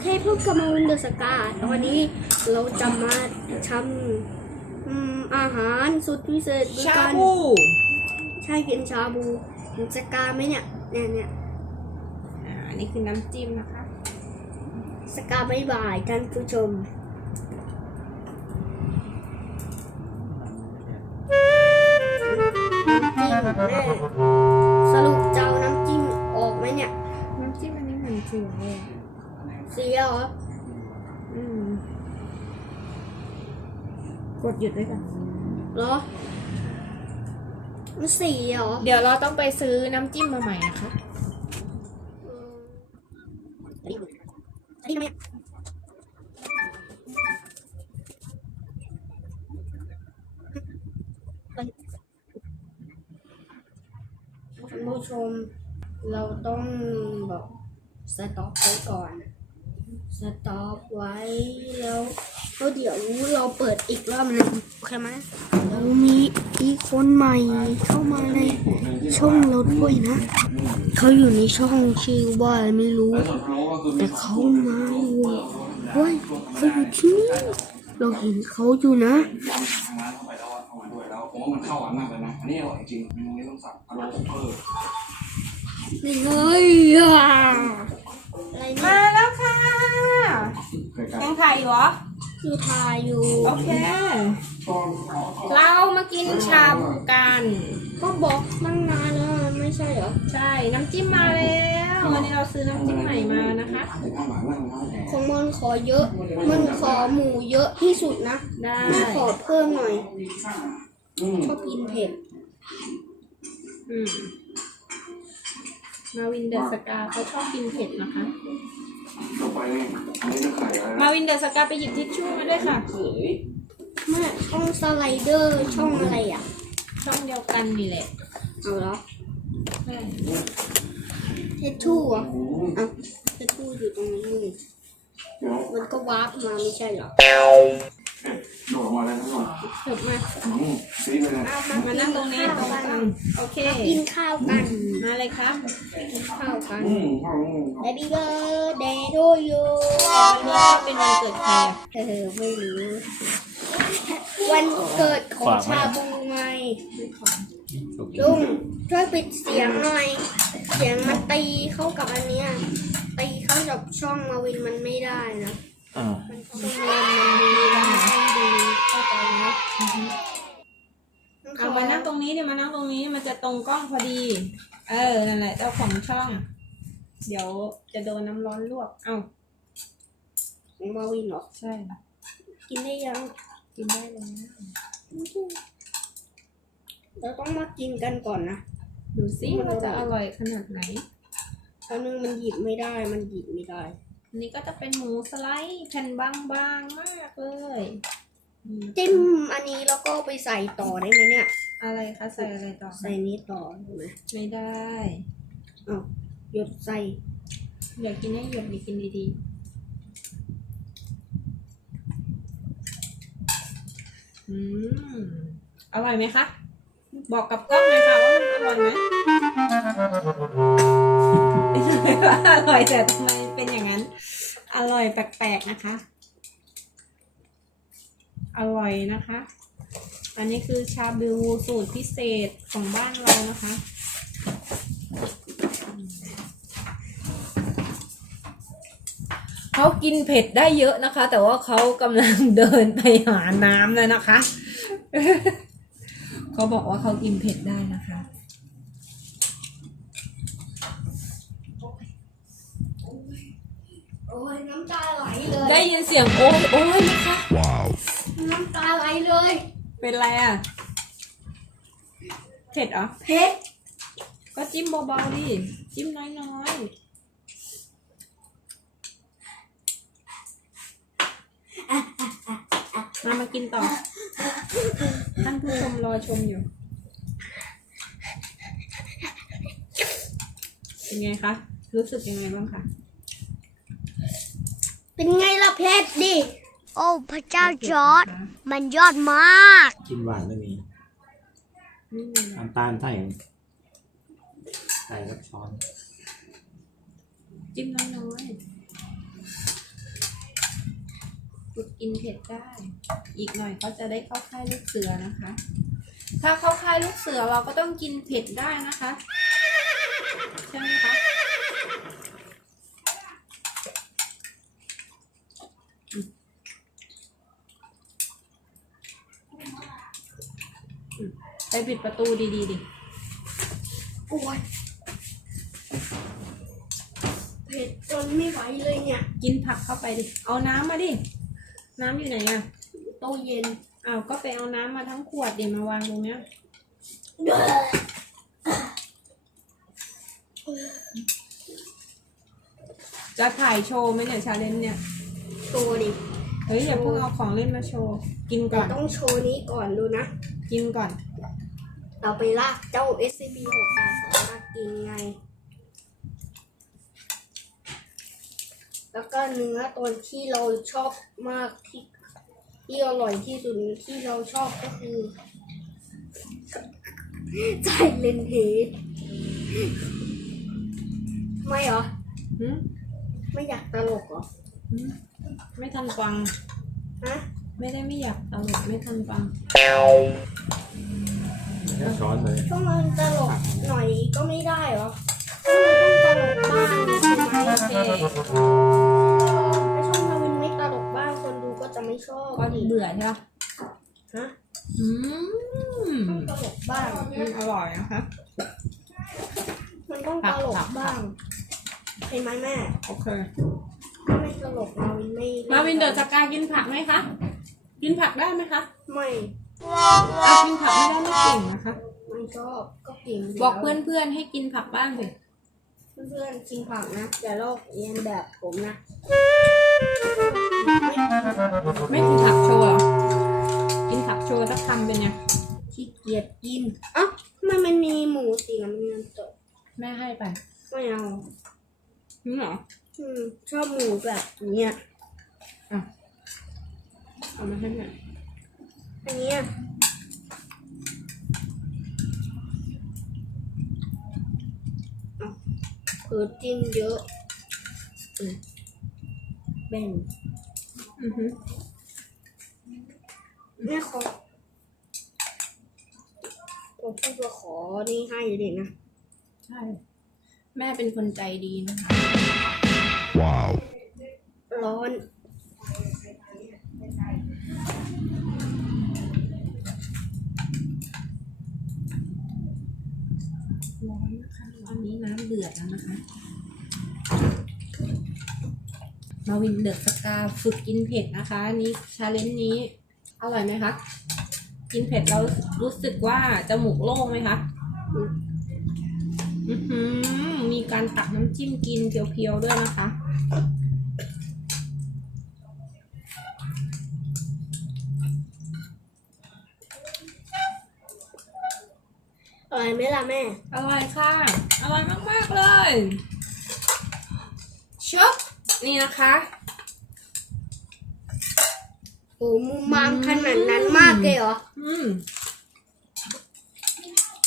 เคพบกับมาวินเดอร์สกาวันนี้เราจะมาทำอืมอาหารสุดพิเศษด้วยชากันบูใช่กินชาบูมันจะกล้าไหมเนี่ยเนี่ยเนี่ยอ่าอันนี้คือน้ำจิ้มนะคะสกาบายบายท่านผู้ชมจิ้มแม่ กดหยุดด้วยกันเหรอ มันเสียเหรอ เดี๋ยวเราต้องไปซื้อน้ำจิ้มมาใหม่นะคะอืมอันนี้อันนี้ทำไมอะท่านผู้ชม เราต้องแบบสต็อปไว้ก่อน สต็อปไว้แล้ว แล้วเดี๋ยวเราเปิดอีกรอบหนึงโอเคไหมเรามีอีกคนใหม่เข้ามาในช่องเราด้วยนะ เขาอยู่ในช่องชื่อว่าอะไรไม่รู้ แต่เขามาอยู่เฮ้ยเขาอยู่ที่นี่เราเห็นเขาอยู่นะทางร้านเข้าไปแล้วอะเข้ามาด้วยแล้วผมว่ามันเข้ากันมากเลยนะ อันนี้อร่อยจริงเมนูนี้ต้องสั่งอร่อยเพิ่มนี่เลยอะอะไรมาเนี่ยแล้วค่ะเคยกันยังถ่ายอยู่เหรอ คือทายอยู่ โอเค เรามากินชาบูกัน ก็บอกตั้งนานแล้วไม่ใช่เหรอ ใช่ น้ำจิ้มมาแล้ววันนี้เราซื้อน้ำจิ้มใหม่มานะคะถึงห้าหมานั่งนะของมันขอเยอะ มันขอหมูเยอะที่สุดนะได้ไม่ขอเพิ่มหน่อยอืมชอบกินเผ็ดอืมมาวินเดอร์สกาเขาชอบกินเผ็ดนะคะ ต่อไปนี่อันนี้จะไข่อะไรมานะวินเดอร์สกาไปหยิบทิชชู่มาด้วยค่ะ แม่ช่องสไลเดอร์ช่องอะไรอะช่องเดียวกันนี่แหละเอาเหรอใช่เทชชู่อะเอาเทชชู่อยู่ตรงนี้นี่เดี๋ยวมันก็วาร์ปมาไม่ใช่เหรอเอ๊ะ โดดออกมาแล้วทั้งหมดเถิบมาอืมซีดเลยนะเอามามานั่งตรงนี้ตรงกลางโอเค กินข้าวกัน มาเลยครับกินข้าวกันอืมข้าวอืม Happy birthday to you วันนี้เป็นวันเกิดใครอะเออไม่รู้ วันเกิดของชาบูไงลุงช่วยปิดเสียงหน่อย เสียงมันตีเข้ากับอันเนี้ยตีเข้ากับช่องมาวินมันไม่ได้นะ อ่ามันช่องมันดีแล้วมันต้องดีเข้าใจไหมเอามานั่งตรงนี้เดี๋ยวมานั่งตรงนี้มันจะตรงกล้องพอดี เออนั่นแหละเจ้าของช่อง เดี๋ยวจะโดนน้ำร้อนลวก เอ้าของมาวินเหรอใช่กินได้ยังกินได้เลยนะเราต้องมากินกันก่อนนะดูสิว่าจะอร่อยขนาดไหนเพราะนึงมันหยิบไม่ได้ มันหยิบไม่ได้อั นนี้ก็จะเป็นหมูสไลด์แผ่นบางๆมากเลยอืมจิ้มอันนี้แล้วก็ไปใส่ต่อได้ไหมเนี่ย อะไรคะใส่อะไรต่อ ใส่นี้ต่อได้ไหมไม่ได้อ้าวหยดใส่อยากกินให้หยดดีกินดีๆอืมอร่อยไหมคะ บอกกับกล้องเลยค่ะว่ามันอร่อยไหมอร่อยแต่ทำไม อร่อยแปลกๆนะคะ อร่อยนะคะ อันนี้คือชาบูสูตรพิเศษของบ้านเรานะคะเขากินเผ็ดได้เยอะนะคะ แต่ว่าเขากำลังเดินไปหาน้ำแล้วนะคะ เขาบอกว่าเขากินเผ็ดได้นะคะ อ้ยน้ำตาไหลเลย ได้ยินเสียงโอ้ยโอ้ยนะคะน้ำตาไหลเลย เป็นไรอะ เผ็ดเหรอเผ็ดก็จิ้มเบาๆดิ จิ้มน้อยๆ มามากินต่อ ท่านผู้ชมรอชมอยู่ เป็นไงคะ รู้สึกยังไงบ้างคะ เป็นไงล่ะเผ็ดดิ โอ้พระเจ้าจอร์ดมันยอดมาก กินหวานไม่มีนี่มีอะไรน้ำตาลใส่ใส่สักช้อน จิ้มน้อยๆฝึกกินเผ็ดได้ อีกหน่อยก็จะได้เข้าค่ายลูกเสือนะคะ ถ้าเข้าค่ายลูกเสือเราก็ต้องกินเผ็ดได้นะคะ ใช่ไหมคะ ไปปิดประตูดีๆดิ โอ้ยเผ็ดจนไม่ไหวเลยเนี่ย กินผักเข้าไปดิ เอาน้ำมาดิ น้ำอยู่ไหนอะตู้เย็นอ้าวก็ไปเอาน้ำมาทั้งขวดเดี๋ยวมาวางตรงเนี้ยจะถ่ายโชว์ไหมเนี่ยชาเลนจ์เนี่ยโชว์ดิ เฮ้ยอย่าเพิ่งเอาของเล่นมาโชว์ กินแต่ก่อน ต้องโชว์นี้ก่อนดูนะ กินก่อน เราไปลากเจ้า SCP 6 8 2มากินไง แล้วก็เนื้อตัวที่เราชอบมากที่ที่อร่อยที่สุดที่เราชอบก็คือใจเลนเฮดไม่เหรอ หืมไม่อยากตลกเหรอ หืมไม่ทันฟัง ฮะ ไม่ได้ไม่อยากตลกไม่ทันฟัง แค่ช้อนเลยก็มันตลกหน่อยก็ไม่ได้เหรอก็มันต้องตลกบ้างใช่ไหมโอเคถ้าช่องมาวินไม่ตลกบ้างคนดูก็จะไม่ชอบก็ดิเบื่อใช่ปะฮะอืมต้องตลกบ้างมันอร่อยนะคะมันต้องตลกบ้างเห็นไหมแม่ โอเคถ้าไม่ตลกมาวินไม่มาวินเดอร์สกายกินผักไหมคะ กินผักได้ไหมคะ ไม่ อะกินผักไม่ได้ไม่เก่งนะคะไม่ชอบก็กินบอกเพื่อนๆให้กินผักบ้างสิเพื่อนๆกินผักนะอย่าลอกเรียนแบบผมนะไม่กินผักโชว์เหรอกินผักโชว์สักคำเป็นไงขี้เกียจกินเอ้าทำไมมันมีหมูสีน้ำเงินตกแม่ให้ไปไม่เอานี่เหรออืมชอบหมูแบบเนี้ยเอามาให้แม่อัน เนี้ยเอาเผือจิ้มเยอะอืมแบ่งอือฮึแม่ขอผมพูดว่าขอนี่ให้เลยนะ ใช่ แม่เป็นคนใจดีนะคะร้อน นี้น้ำเดือดแล้วนะคะ มาวินเดอร์สกาฝึกกินเผ็ดนะคะอันนี้ชาเลนจ์นี้อร่อยไหมคะกินเผ็ดเรารู้สึกว่าจมูกโล่งไหมคะอือหือมีการตักน้ำจิ้มกินเพียวๆด้วยนะคะ อร่อยไหมล่ะแม่ อร่อยค่ะ อร่อยมาก ๆ เลยชบนี่นะคะโอ้มุมมามขนาดนั้นมากเลยเหรอ อืม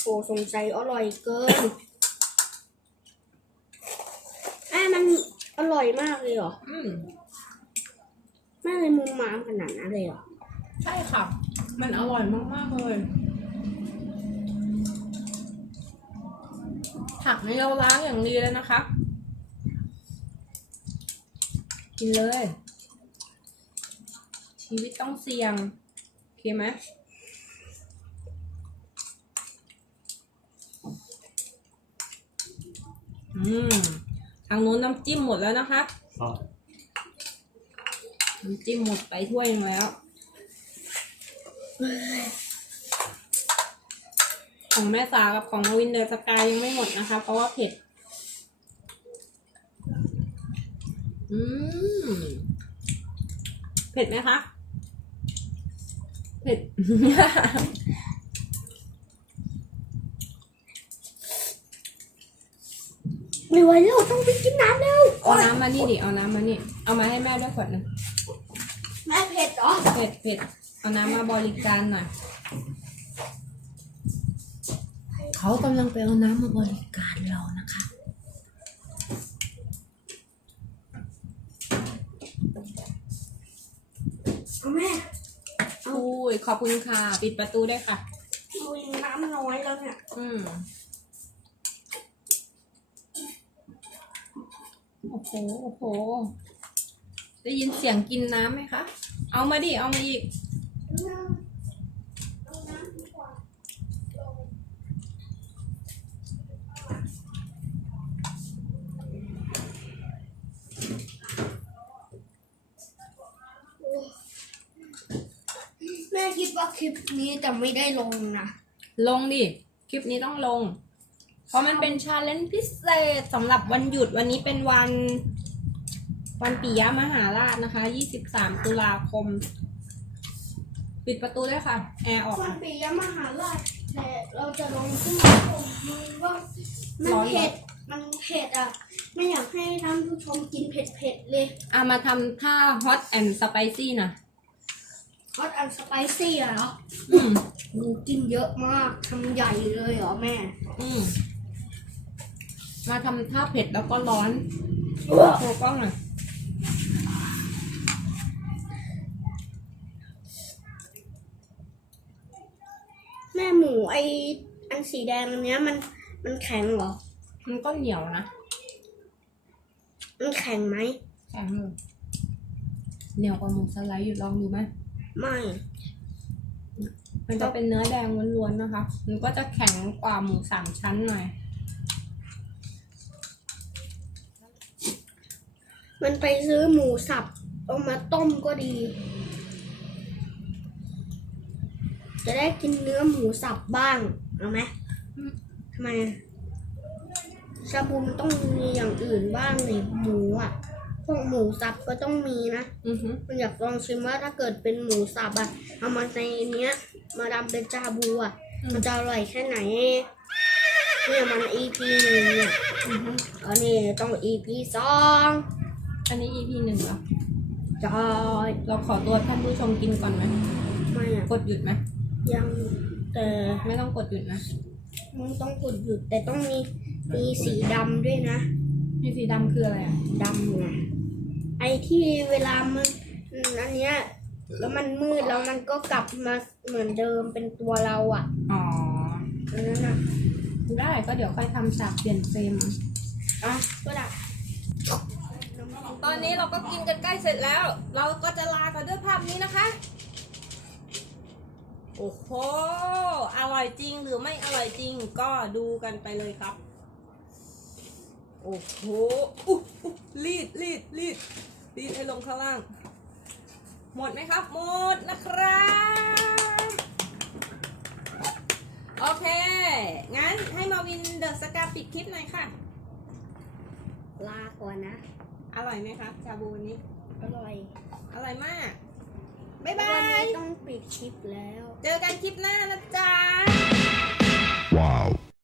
โอ้สงสัยอร่อยเกินแม่มันอร่อยมากเลยเหรออืมแม่เลยมุมมามขนาดนั้นเลยเหรอ ใช่ค่ะ มันอร่อยมาก ๆ เลย ผักนี่เราล้างอย่างดีเลยนะคะ กินเลย ชีวิตต้องเสี่ยงโอเคไหมอืมทางนู้นน้ำจิ้มหมดแล้วนะคะอ๋อน้ำจิ้มหมดไปถ้วยหนึงแล้ว ของแม่สากับของมาวินเดอร์สกายยังไม่หมดนะคะ เพราะว่าเผ็ด อืม เผ็ดไหมคะ เผ็ด ไม่ไหวแล้วต้องไปกินน้ำแล้วเอาน้ำมานี่ดิ เอาน้ำมานี่ เอามาให้แม่ด้วยขวดหนึงแม่เผ็ดเหรอ เผ็ดเผ็ดเอาน้ำมาบริการหน่อย เขากำลังไปเอาน้ำมาบริการเรานะคะอเอาแม่อุ้ยขอบคุณค่ะ ปิดประตูได้วยค่ะเอาน้ำน้อยแล้วเนี่ยอืมโอ้โห โอ้โห ได้ยินเสียงกินน้ำไหมคะ เอามาดิ เอามาอีกแม่คิด ว่าคลิปนี้จะไม่ได้ลงนะ ลงดิ คลิปนี้ต้องลง เพราะมันเป็นชาเลนจ์พิเศษสำหรับวันหยุดวันนี้เป็นวัน วันปิยมหาราชนะคะ 23 ตุลาคม ปิดประตูด้วยค่ะ แอร์ออกวันค่ะ ปียมหาราชแต่เราจะลงขึ้นมาผมมือว่ามันร้อนเหรอ เผ็ด มันเผ็ดอะ ไม่อยากให้ท่านผู้ชมกินเผ็ดๆเลย เอามาทำท่า hot and spicy หน่อย ฮอตอันสไปซี่อะเหรออืมหนูกินเยอะมากทำใหญ่เลยเหรอแม่ อืมมาทำท่าเผ็ดแล้วก็ร้อนโชว์กล้องหน่อยแม่หมูไออันสีแดงอันเนี้ยมันมันแข็งเหรอ มันก็เหนียวนะมันแข็งไหมแข็งเลยเหนียวกว่าหมูสไลด์อยู่ลองดูไหม ไม่ มันจะเป็นเนื้อแดงล้วนๆนะคะ มันก็จะแข็งกว่าหมูสามชั้นหน่อย มันไปซื้อหมูสับเอามาต้มก็ดี จะได้กินเนื้อหมูสับบ้าง เอาไหมอืมทำไมอะชาบูมันต้องมีอย่างอื่นบ้างนี่หมูอะ พวกหมูสับก็ต้องมีนะอือฮึมันอยากลองชิมว่าถ้าเกิดเป็นหมูสับอะเอามาในเนี้ย มาดำเป็นชาบูอะมันจะอร่อยแค่ไหน เนี่ยมัน EP หนึ่งเนี่ยอือฮึอันนี้ต้อง EP สองอันนี้ EP หนึ่งเหรอจอยเราขอตัวท่านผู้ชมกินก่อนไหมไม่อะกดหยุดไหมยังแต่ไม่ต้องกดหยุดนะมึงต้องกดหยุดแต่ต้องมีมีสีดำด้วยนะ มีสีดำคืออะไรอะดำไง ไอ้ที่เวลามันอืมอันเนี้ยแล้วมันมืดแล้วมันก็กลับมาเหมือนเดิมเป็นตัวเราอะอ๋ออันนั้นอะได้ก็เดี๋ยวค่อยทำฉากเปลี่ยนเฟรมอะก็ได้ตอนนี้เราก็กินกันใกล้เสร็จแล้ว เราก็จะลากันด้วยภาพนี้นะคะ โอ้โห อร่อยจริงหรือไม่อร่อยจริงก็ดูกันไปเลยครับ โอ้โหอุ๊ยอุ๊ยรีดรีดรีด รีดให้ลงข้างล่าง หมดไหมครับ หมดนะครับ โอเค งั้นให้มาวินเดอะสกาปิดคลิปหน่อยค่ะ ลาก่อนนะ อร่อยไหมครับชาบูวันนี้ อร่อยอร่อยมาก บ๊ายบาวันย นี้ต้องปิดคลิปแล้ว เจอกันคลิปหน้านะจ๊ะ